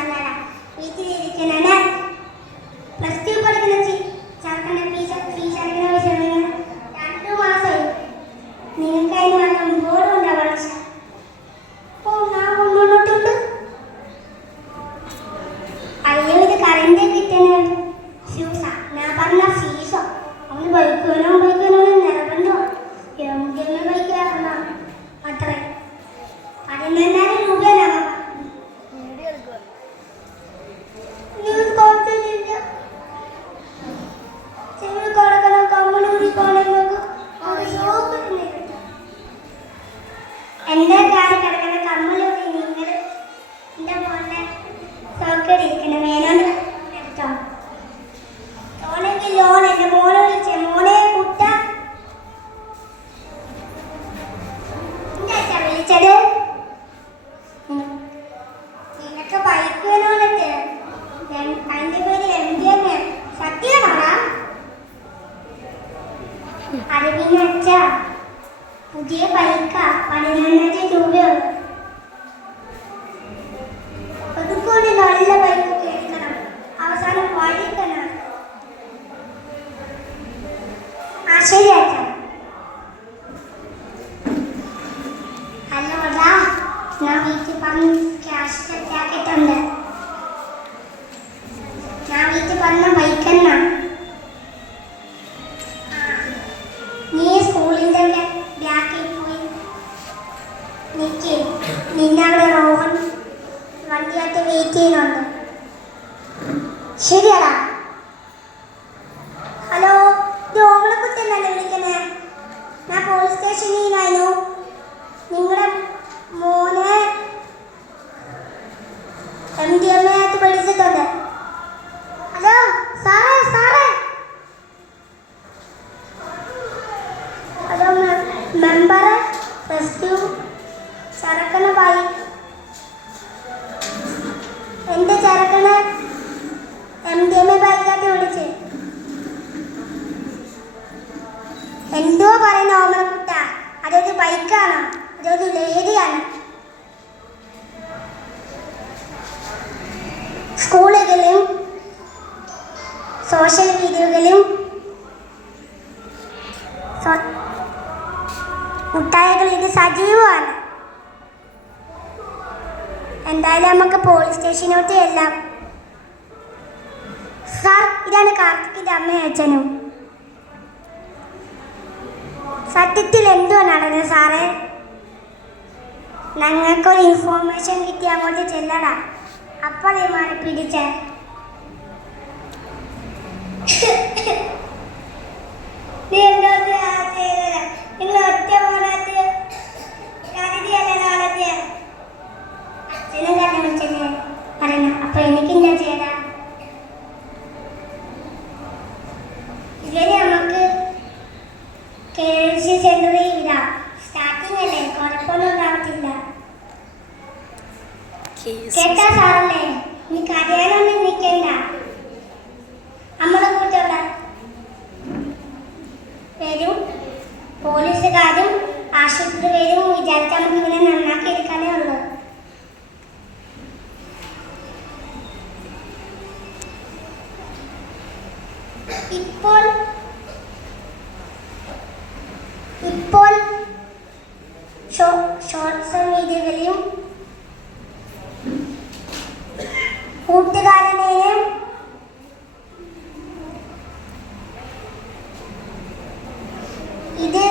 പറഞ്ഞാലാ വീട്ടിലിരിക്കുന്ന plus two പഠിക്കുന്ന ചെറുക്കൻ്റെ ഫീസ് അടയ്ക്കുന്ന പൈസ 2 മാസമായി. നിങ്ങൾക്ക് അതിന് മാത്രം ബോർഡും ഉണ്ടാ പഠിച്ച ഞാൻ കൊണ്ടുവന്നിട്ടുണ്ട്. അയ്യോ ഇത് കറണ്ട് കിട്ടുന്ന ഫ്യൂസാ. ഞാൻ പറഞ്ഞ ഫീസോ അവന് ബൈക്കുവാനോ നിർബന്ധമോ എന്തെങ്കിലും ബൈക്ക് വരണം അത്രേ 14,000 രൂപയാണ്. എന്റെ കാര്യം കിടക്കുന്ന കമ്മലൂരി നിങ്ങൾ എന്റെ മോനെ സൗകര്യയിരിക്കണം വേനോണ്ട് എടുത്തോ. ലോണെങ്കിൽ ലോൺ എന്റെ മോനെ വിളിച്ചേ മോനെ കുട്ട എന്റെ അച്ഛ വിളിച്ചത്. നിനക്ക് ബൈക്ക് വേണോന്നിട്ട് അതിന്റെ പേര് MD തന്നെ സത്യമാണോടാ? അത് പിന്നെ അച്ഛ പുതിയ ബൈക്കാ 14,000 രൂപയോ. അതുകൊണ്ട് നല്ല ബൈക്കൊക്കെ എടുക്കണം. അവസാനം വഴിക്കണം. ശരി അച്ഛ. അല്ലോടാ ഞാൻ വീട്ടിൽ പറഞ്ഞ് ക്യാഷ് സെറ്റാക്കിയിട്ടുണ്ട്. ഞാൻ വീട്ടിൽ പറഞ്ഞ ബൈക്കെന്നാ. നീ സ്കൂളിൻ്റെ ബാക്കിൽ പോയി നിൽക്കേ. നിന്നവിടെ റോഹൻ വണ്ടിയായിട്ട് വെയിറ്റ് ചെയ്യുന്നുണ്ട്. ശരിയാടാ. ഹലോ ഇത് ഓങ്ങളെക്കുറിച്ചല്ലേ വിളിക്കുന്നേ? ഞാൻ പോലീസ് സ്റ്റേഷനിൽ നിന്നായിരുന്നു. നിങ്ങളുടെ മോനെ MDMA ആയിട്ട് പഠിച്ചിട്ടുണ്ട്. ഹലോ സാറേ സാറേ. ഹലോ മെമ്പറെ പ്ലസ് ടു ചെറുക്കന ബൈക്ക് എൻ്റെ ചെറുക്കനെ MDMA ബൈക്കായിട്ട് വിളിച്ച് എന്തോ പറയുന്ന ഓമനക്കുട്ട. അതൊരു ബൈക്കാണ്, അതൊരു ലഹരിയാണ്. സ്കൂളുകളിലും സോഷ്യൽ മീഡിയകളിലും മുട്ടായികൾ ഇത് സജീവമാണ്. എന്തായാലും നമുക്ക് പോലീസ് സ്റ്റേഷനോട്ട് എല്ലാം. സാർ ഇതാണ് കാർത്തിക്കിൻ്റെ അമ്മയും അച്ഛനും. സത്യത്തിൽ എന്തുവാ നടന്നത് സാറേ? ഞങ്ങൾക്കൊരു ഇൻഫോർമേഷൻ കിട്ടി അങ്ങോട്ട് ചെല്ലടാ. അപ്പോഴേ മാറി പിടിച്ച നിങ്ങൾ ഒറ്റ പോരാത്ത കരുതിയല്ല നാളത്തെ അച്ഛനും തന്നെ വെച്ചെന്നെ പറയണം. അപ്പൊ എനിക്കെന്താ ചെയ്താ? ഇവര് നമുക്ക് KLC സെന്ററിൽ ഇടാം. സ്റ്റാർട്ടിങ് അല്ലേ, കുഴപ്പമൊന്നും ഉണ്ടാവത്തില്ല. കേട്ടാ സാറല്ലേ? നീ കരയാനൊന്നും നിൽക്കണ്ട. നമ്മുടെ കൂട്ടവിടെ വരും പോലീസുകാരും ആശുപത്രി വരും. വിചാരിച്ചാൽ നമുക്ക് ഇവനെ നന്നാക്കി എടുക്കാനേ ഉള്ളൂ. ഇപ്പോൾ ഷോർട്സ് വീഡിയോകളിലും കൂട്ടുകാരനെയും ഇത്